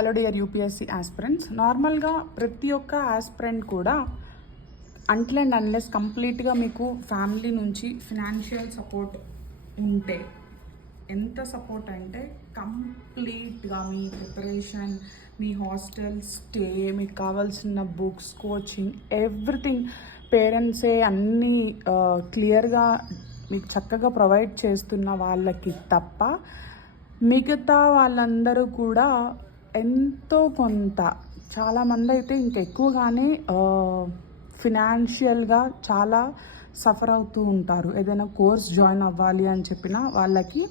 Hello dear UPSC aspirants. నార్మల్గా ప్రతి ఒక్క ఆస్పిరెంట్ కూడా అంటిల్ అండ్ అన్లెస్ కంప్లీట్గా మీకు ఫ్యామిలీ నుంచి ఫినాన్షియల్ సపోర్ట్ ఉంటే, ఎంత సపోర్ట్ అంటే కంప్లీట్గా మీ ప్రిపరేషన్, మీ హాస్టల్ స్టే, మీకు కావాల్సిన బుక్స్, కోచింగ్, ఎవ్రీథింగ్ పేరెంట్సే అన్నీ క్లియర్గా మీకు చక్కగా ప్రొవైడ్ చేస్తున్న వాళ్ళకి తప్ప మిగతా వాళ్ళందరూ కూడా ఎంతో కొంత, చాలామంది అయితే ఇంకెక్కువగానే ఫినాన్షియల్గా చాలా సఫర్ అవుతూ ఉంటారు. ఏదైనా కోర్స్ జాయిన్ అవ్వాలి అని చెప్పినా వాళ్ళకి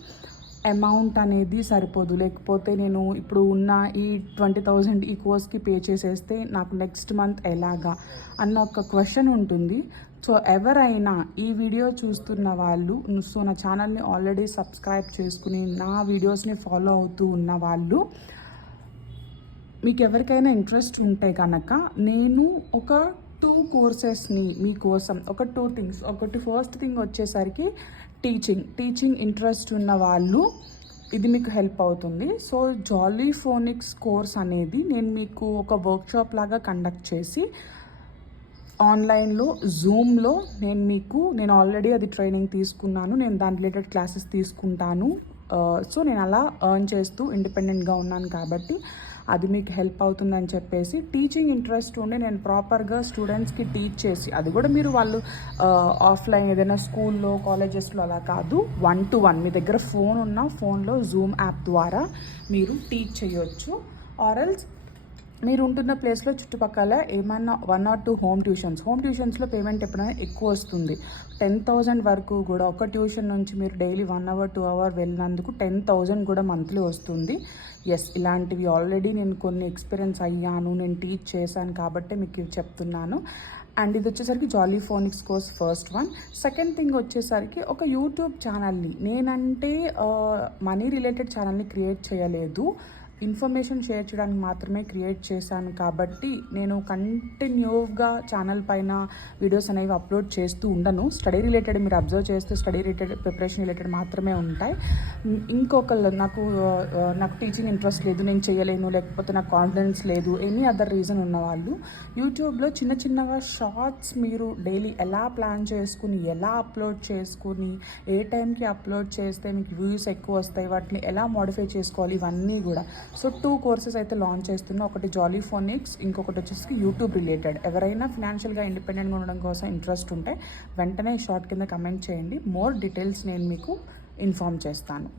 అమౌంట్ అనేది సరిపోదు. లేకపోతే నేను ఇప్పుడు ఉన్న ఈ 20,000 ఈ కోర్స్కి పే చేసేస్తే నాకు నెక్స్ట్ మంత్ ఎలాగా అన్న ఒక క్వశ్చన్ ఉంటుంది. సో ఎవరైనా ఈ వీడియో చూస్తున్న వాళ్ళు, సో నా ఛానల్ని ఆల్రెడీ సబ్స్క్రైబ్ చేసుకుని నా వీడియోస్ని ఫాలో అవుతూ ఉన్న వాళ్ళు, మీకు ఎవరికైనా ఇంట్రెస్ట్ ఉంటే కనుక నేను ఒక 2 కోర్సెస్ని మీకోసం, ఒక 2 థింగ్స్, ఒకటి ఫస్ట్ థింగ్ వచ్చేసరికి టీచింగ్ ఇంట్రెస్ట్ ఉన్న వాళ్ళు ఇది మీకు హెల్ప్ అవుతుంది. సో జాలీ ఫోనిక్స్ కోర్స్ అనేది నేను మీకు ఒక వర్క్షాప్ లాగా కండక్ట్ చేసి ఆన్లైన్లో జూమ్లో నేను ఆల్రెడీ అది ట్రైనింగ్ తీసుకున్నాను. నేను దాని రిలేటెడ్ క్లాసెస్ తీసుకుంటాను. సో నేను అలా ఎర్న్ చేస్తూ ఇండిపెండెంట్గా ఉన్నాను కాబట్టి అది మీకు హెల్ప్ అవుతుందని చెప్పేసి, టీచింగ్ ఇంట్రెస్ట్ ఉండి నేను ప్రాపర్గా స్టూడెంట్స్కి టీచ్ చేసి, అది కూడా మీరు వాళ్ళు ఆఫ్లైన్ ఏదైనా స్కూల్లో కాలేజెస్లో అలా కాదు, 1-to-1 మీ దగ్గర ఫోన్ ఉన్న ఫోన్లో జూమ్ యాప్ ద్వారా మీరు టీచ్ చేయొచ్చు. ఆర్ఎల్స్ మీరు ఉంటున్న ప్లేస్లో చుట్టుపక్కల ఏమన్నా 1 or 2 హోమ్ ట్యూషన్స్లో పేమెంట్ ఎప్పుడైనా ఎక్కువ వస్తుంది. 10,000 వరకు కూడా ఒక ట్యూషన్ నుంచి మీరు డైలీ 1 hour 2 hour వెళ్ళినందుకు 10,000 కూడా మంత్లీ వస్తుంది. ఎస్, ఇలాంటివి ఆల్రెడీ నేను కొన్ని ఎక్స్పీరియన్స్ అయ్యాను, నేను టీచ్ చేశాను కాబట్టి మీకు ఇవి చెప్తున్నాను. అండ్ ఇది వచ్చేసరికి Jolly Phonics course first one. Second thing వచ్చేసరికి ఒక యూట్యూబ్ ఛానల్ని, నేనంటే మనీ రిలేటెడ్ ఛానల్ని క్రియేట్ చేయలేదు, ఇన్ఫర్మేషన్ షేర్ చేయడానికి మాత్రమే క్రియేట్ చేశాను. కాబట్టి నేను కంటిన్యూగా ఛానల్ పైన వీడియోస్ అనేవి అప్లోడ్ చేస్తూ ఉండను. స్టడీ రిలేటెడ్ మీరు అబ్జర్వ్ చేస్తే స్టడీ రిలేటెడ్, ప్రిపరేషన్ రిలేటెడ్ మాత్రమే ఉంటాయి. ఇంకొకళ్ళు నాకు టీచింగ్ ఇంట్రెస్ట్ లేదు, నేను చేయలేను, లేకపోతే నాకు కాన్ఫిడెన్స్ లేదు, ఎనీ అదర్ రీజన్ ఉన్నవాళ్ళు యూట్యూబ్లో చిన్నగా షార్ట్స్ మీరు డైలీ ఎలా ప్లాన్ చేసుకుని, ఎలా అప్లోడ్ చేసుకుని, ఏ టైంకి అప్లోడ్ చేస్తే మీకు వ్యూస్ ఎక్కువ వస్తాయి, వాటిని ఎలా మోడిఫై చేసుకోవాలి, ఇవన్నీ కూడా. సో 2 కోర్సెస్ అయితే లాంచ్ చేస్తున్నా. ఒకటి జాలీ ఫోనిక్స్, ఇంకొకటి వచ్చేసి యూట్యూబ్ రిలేటెడ్. ఎవరైనా ఫినాన్షియల్గా ఇండిపెండెంట్గా ఉండడం కోసం ఇంట్రెస్ట్ ఉంటే వెంటనే షార్ట్ కింద కమెంట్ చేయండి. మోర్ డీటెయిల్స్ నేను మీకు ఇన్ఫార్మ్ చేస్తాను.